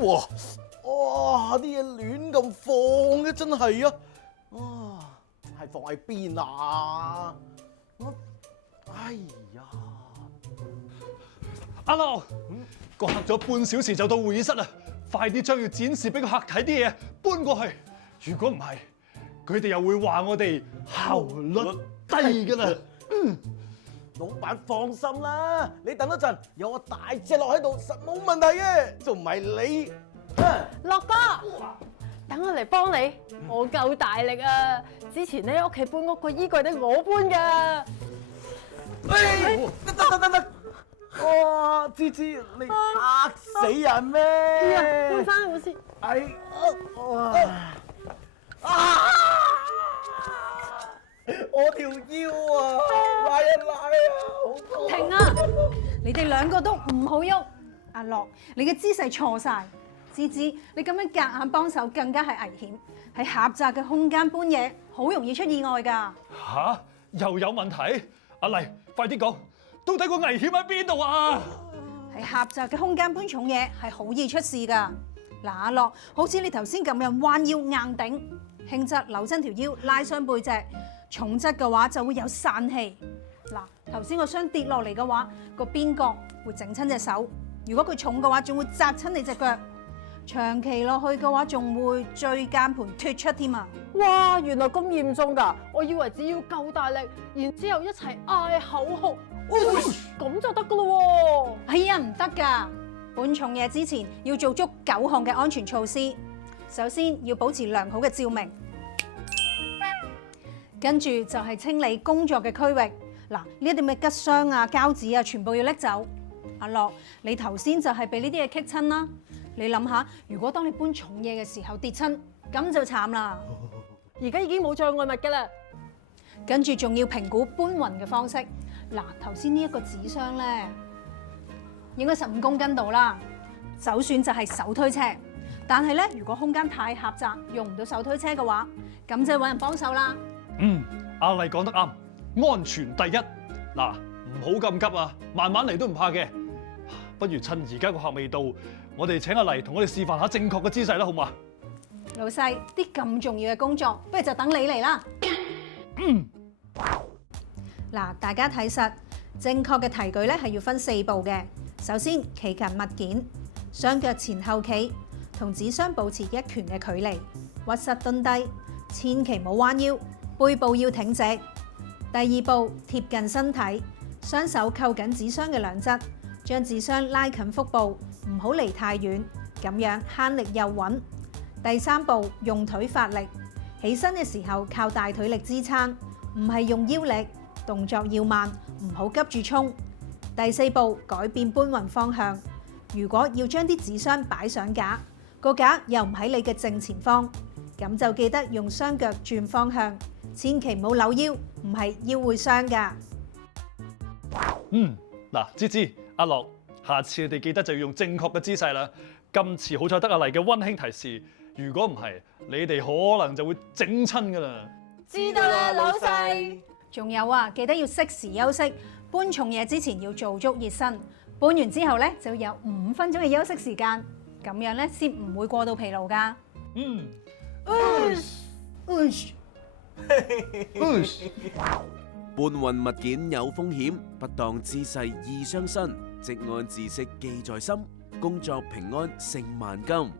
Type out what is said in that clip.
哇！啲嘢亂咁放嘅真係啊！係放喺邊啊？哎呀！阿樂，個客仲有半小時就到會議室啦，快啲將要展示俾個客睇啲嘢搬過去。如果唔係，佢哋又會話我哋效率低噶啦。老闆放心啦，你等一陣，有我大隻落喺度，實冇問題嘅，仲唔係你？樂哥，等我嚟幫你，我夠大力啊！之前咧屋企搬屋個衣櫃都我搬㗎。得！哇，芝芝，你嚇死人咩？搬翻好先。我條腰啊，拉一拉啊，好痛！停啊！你哋兩個都唔好喐。阿樂，你嘅姿勢錯晒。芝芝，你咁樣夾硬幫手更加係危險。喺狹窄嘅空間搬嘢，好容易出意外㗎。吓？又有問題？阿麗，快啲講，到底個危險喺邊度啊？喺狹窄嘅空間搬重嘢係好易出事㗎。嗱，阿樂，好似你頭先咁樣彎腰硬頂，輕則扭親條腰拉傷背脊，重則嘅話就會有散氣。嗱，頭先個箱跌落嚟嘅話，個邊角會整親隻手；如果佢重嘅話，仲會砸親你隻腳。長期落去嘅話，仲會椎間盤脫出添啊！哇，原來咁嚴重㗎！我以為只要夠大力，然之後一齊嗌口號，咁就得㗎咯喎！係啊，唔得㗎！搬重嘢之前要做足9項嘅安全措施。首先要保持良好嘅照明，跟住就係清理工作嘅區域。嗱，呢啲咩吉箱啊、膠紙啊，全部要拎走。阿樂，你頭先就係被呢啲嘢棘親啦。你諗下，如果當你搬重嘢嘅時候跌親，咁就慘啦。而家已經冇障礙物㗎啦。跟住仲要評估搬運嘅方式。嗱，頭先呢一個紙箱咧，應該15公斤度啦。首選就係手推車。但係咧，如果空間太狹窄，用唔到手推車嘅話，咁就揾人幫手啦。阿麗講得啱，安全第一。嗱，唔好咁急啊，慢慢嚟都唔怕嘅。不如趁而家個客未到，我哋請阿麗同我哋示範下正確嘅姿勢啦，好嘛？老細，啲咁重要嘅工作，不如就等你嚟啦。嗱，大家睇實，正確嘅提舉咧係要分4步嘅。首先，企近物件，雙腳前後企，同紙箱保持1拳嘅距離，屈膝蹲低，千祈唔好彎腰，背部要挺直。第2步，貼近身體，雙手扣緊紙箱嘅兩側，將紙箱拉近腹部，唔好離太遠，咁樣慳力又穩。第3步，用腿發力，起身嘅時候靠大腿力支撐，唔係用腰力，動作要慢，唔好急住衝。第4步，改變搬運方向，如果要將啲紙箱擺上架，個架又唔喺你嘅正前方，咁就記得用雙腳轉方向，千祈唔好扭腰，唔係腰會傷㗎。嗱，芝芝、阿樂，下次你哋記得就要用正確嘅姿勢啦。今次好彩得阿麗嘅溫馨提示，如果唔係，你哋可能就會整親㗎啦。知道啦，老細。仲有啊，記得要適時休息，搬重嘢之前要做足熱身，搬完之後咧就要有5分鐘嘅休息時間，咁樣咧先唔會過度疲勞㗎。搬運物件有風險，不當姿勢易傷身，職安知識記在心，工作平安勝萬金。